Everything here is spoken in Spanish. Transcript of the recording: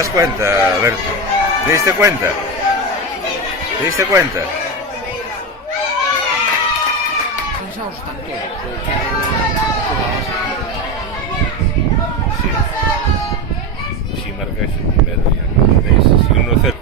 das cuenta, Alberto? ¿Te diste cuenta? ¿Te diste cuenta? Cansados están todos. Sí. Sí, marca ese primero ya. Si 1-0.